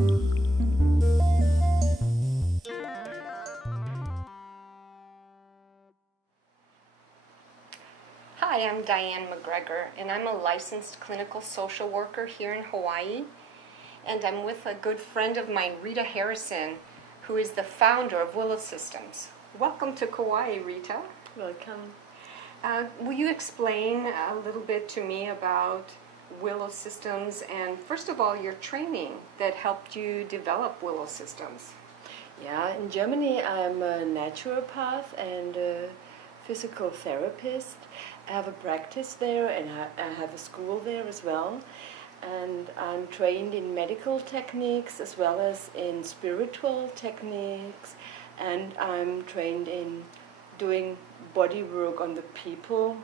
Hi, I'm Diane McGregor, and I'm a licensed clinical social worker here in Hawaii. And I'm with a good friend of mine, Rita Harrison, who is the founder of Willow Systems. Welcome to Kauai, Rita. Welcome. Will you explain a little bit to me about Willow Systems and, first of all, your training that helped you develop Willow Systems? Yeah, in Germany I'm a naturopath and a physical therapist. I have a practice there and I have a school there as well. And I'm trained in medical techniques as well as in spiritual techniques. And I'm trained in doing body work on the people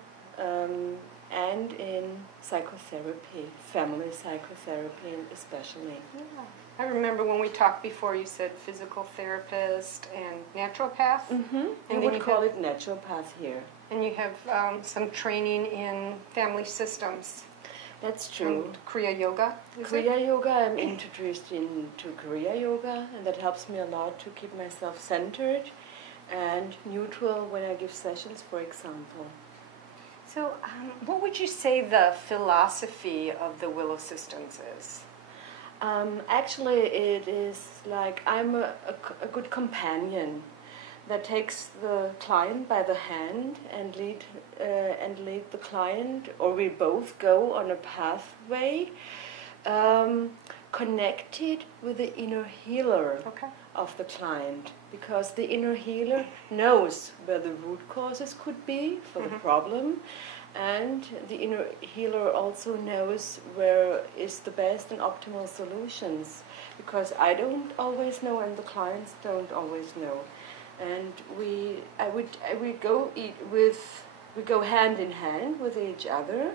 and in psychotherapy, family psychotherapy especially. Yeah. I remember when we talked before, you said physical therapist and naturopath. Mm-hmm. And we would call it naturopath here. And you have some training in family systems. That's true. And Kriya Yoga? Kriya Yoga, I'm introduced into Kriya Yoga, and that helps me a lot to keep myself centered and neutral when I give sessions, for example. So what would you say the philosophy of the Willow Systems is? Actually, it is like I'm a good companion that takes the client by the hand and lead the client, or we both go on a pathway connected with the inner healer of the client, because the inner healer knows where the root causes could be for the problem, and the inner healer also knows where is the best and optimal solutions, because I don't always know and the clients don't always know. And we go hand in hand with each other,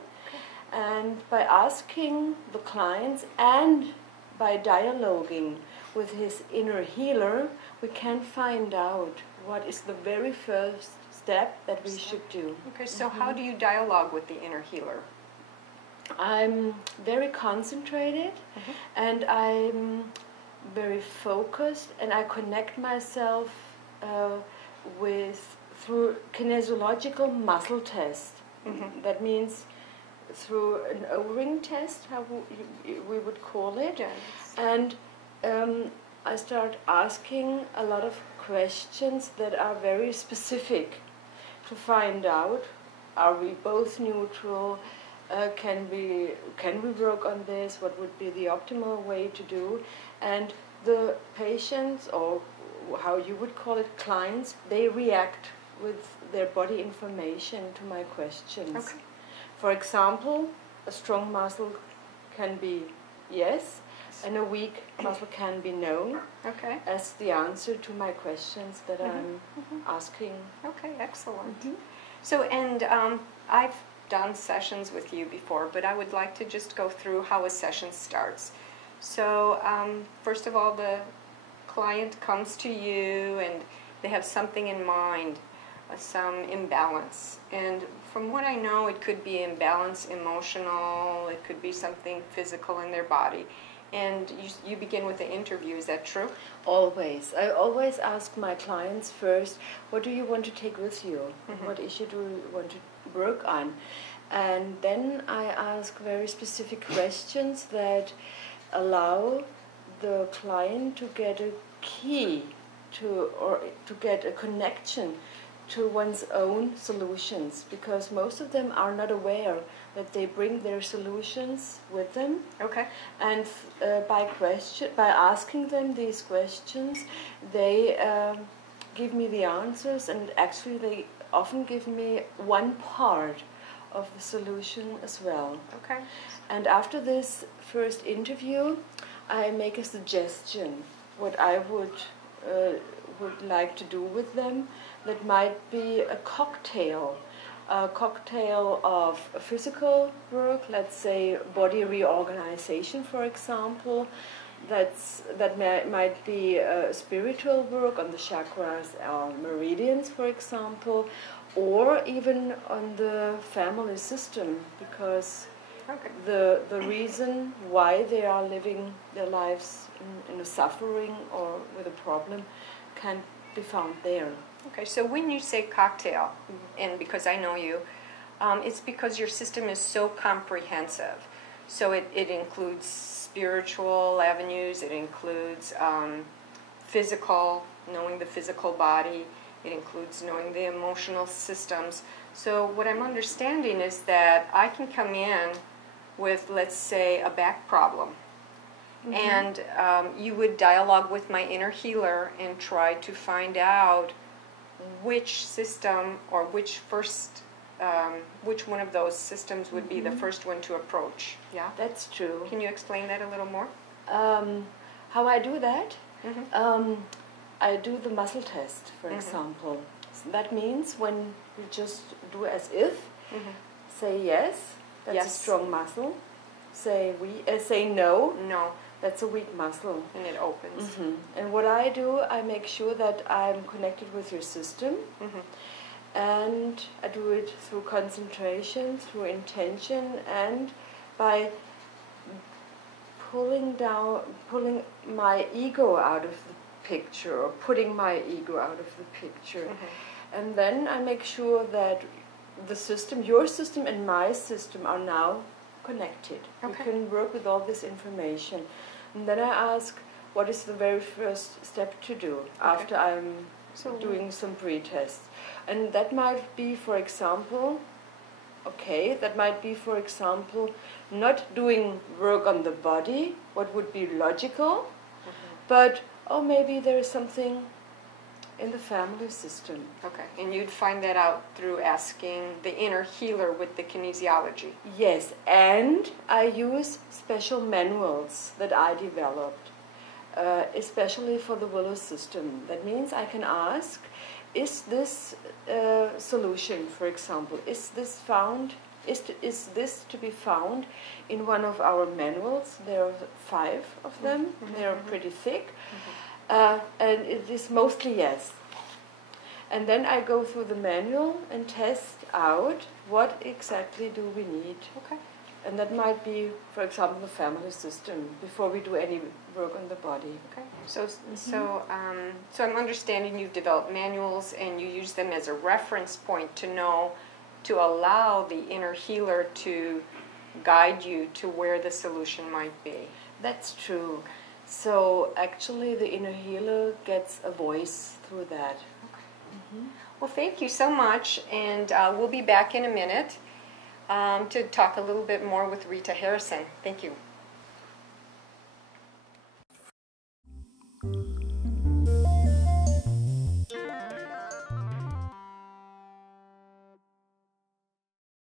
and by asking the clients and by dialoguing with his inner healer, we can find out what is the very first step that we should do. Okay, so how do you dialogue with the inner healer? I'm very concentrated and I'm very focused, and I connect myself through kinesiological muscle test. That means through an O-ring test, how we would call it. Yes. And I start asking a lot of questions that are very specific to find out, are we both neutral? Can we work on this? What would be the optimal way to do? And the patients, or how you would call it, clients, they react with their body information to my questions. Okay. For example, a strong muscle can be yes, and a weak muscle can be no, as the answer to my questions that I'm asking. Okay, excellent. So, and I've done sessions with you before, but I would like to just go through how a session starts. So, first of all, the client comes to you and they have something in mind, some imbalance. And from what I know, it could be imbalance emotional, it could be something physical in their body. And you begin with the interview, is that true? Always. I always ask my clients first, what do you want to take with you? What issue do you want to work on? And then I ask very specific questions that allow the client to get a key to get a connection to one's own solutions, because most of them are not aware that they bring their solutions with them. Okay. And by asking them these questions, they give me the answers, and actually they often give me one part of the solution as well. Okay. And after this first interview, I make a suggestion what I would like to do with them. That might be a cocktail of physical work, let's say body reorganization, for example. That might be spiritual work on the chakras or meridians, for example, or even on the family system, because Okay. The reason why they are living their lives in a suffering or with a problem can be found there. Okay, so when you say cocktail, and because I know you, it's because your system is so comprehensive. So it includes spiritual avenues, it includes physical, knowing the physical body, it includes knowing the emotional systems. So what I'm understanding is that I can come in with, let's say, a back problem. Mm-hmm. And you would dialogue with my inner healer and try to find out which system or which one of those systems would be the first one to approach. Yeah, that's true. Can you explain that a little more? How I do that? I do the muscle test, for example. So that means when you just do as if, say yes, that's a strong muscle. Say no, no, that's a weak muscle. And it opens. And what I do, I make sure that I'm connected with your system. And I do it through concentration, through intention, and by pulling my ego out of the picture, or putting my ego out of the picture. And then I make sure that the system, your system and my system, are now connected. Okay. You can work with all this information. And then I ask, what is the very first step to do after I'm doing some pre-tests? And that might be, for example, not doing work on the body, what would be logical, but, maybe there is something in the family system. Okay, and you'd find that out through asking the inner healer with the kinesiology. Yes, and I use special manuals that I developed, especially for the Willow system. That means I can ask, is this solution, for example, is this to be found in one of our manuals? There are 5 of them. They are pretty thick. And it is mostly yes. And then I go through the manual and test out what exactly do we need. Okay. And that might be, for example, the family system before we do any work on the body. Okay. So I'm understanding you've developed manuals and you use them as a reference point to allow the inner healer to guide you to where the solution might be. That's true. So actually the inner healer gets a voice through that. Okay. Well, thank you so much, and we'll be back in a minute to talk a little bit more with Rita Harrison. Thank you.